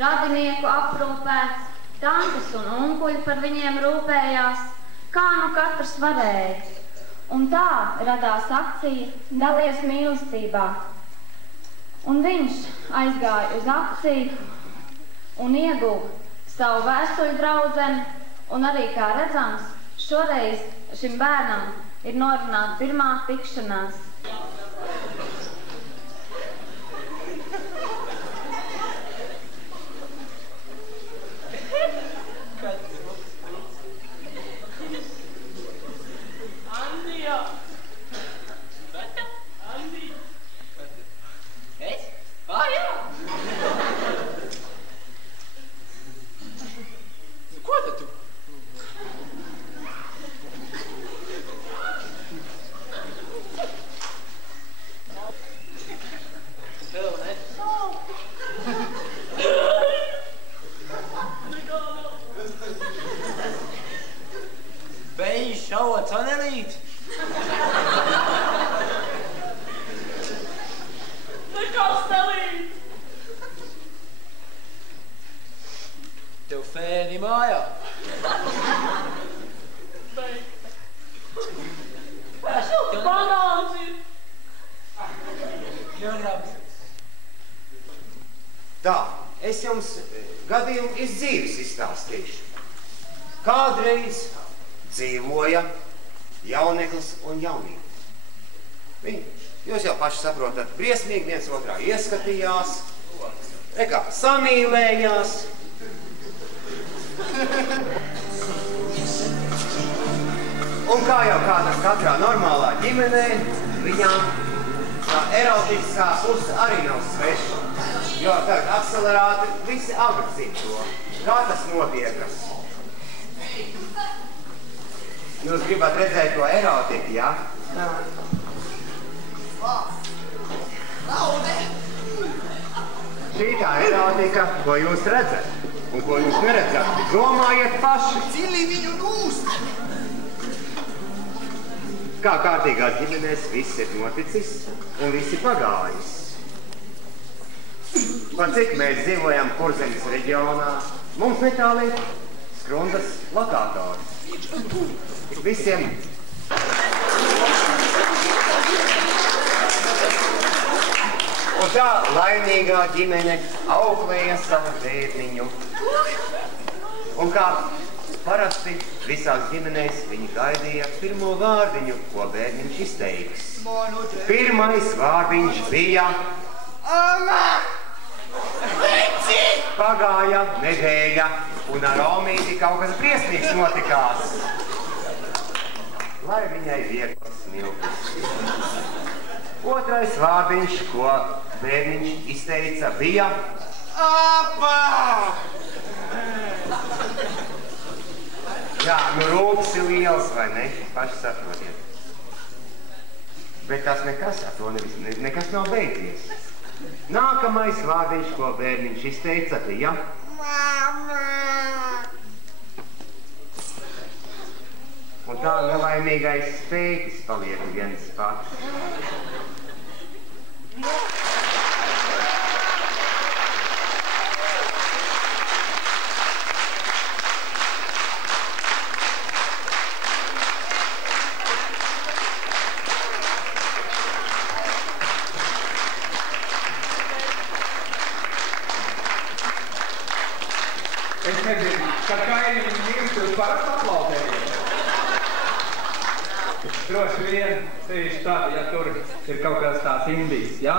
radinieku aprūpēts, tantes un onkuļi par viņiem rūpējās, kā nu katrs varēja. Un tā radās akcija Dalies mīlestībā. Un viņš aizgāja uz akciju un ieguva savu vēstuļu draudzeni, un arī, kā redzams, šoreiz šim bērnam ir norunāta pirmā tikšanās. Tev fēni mājā. Banāns ir. Tā, es jums gadījumu iz dzīves izstāstīšu. Kādreiz dzīvoja jauneklis un jaunība. Viņi, jūs jau paši saprotat, briesmīgi viens otrā ieskatījās, rekā samīlējās. Un kā jau katrā normālā ģimenē, viņām tā erotiskā puse arī nav sveša. Jo tagad akcelerāti visi agri zina to. Kā tas notiekas? Jūs gribat redzēt to erotiku, jā? Šī tā erotika, ko jūs redzat un ko jūs neredzat, domājiet paši. Cili viņu nūst! Kā kārtīgās ģimenēs viss ir noticis un viss ir pagājis. Par cik mēs dzīvojam Kurzemes reģionā, mums netāli skrundas lokātors. Visiem. Un tā laimīgā ģimene auklēja savu bērniņu. Un kā parasti visās ģimenēs viņi gaidīja pirmo vārdiņu, ko bērniņš izteiks. Pirmais vārdiņš bija Ama! Pagāja nedēļa, un ar Omīti kaut kas briesmīgs notikās. Lai viņai vieglas smiltis. Otrais vārdiņš, ko bērniņš izteica, bija Apa! Jā, nu rūpes ir liels, vai ne? Paši saprotiet. Bet tas nekas, ar to nekas nav beidzies. Nākamais vārdiņš, ko bērniņš izteica, bija Mama! Un tā nelaimīgais spēkis paliek viens pats. Es nezinu, kad kaimiņi mirst, jūs parasti aplaudējiet. Droši vien, tieši tādi, ja tur ir kaut kāds tās indijas, ja?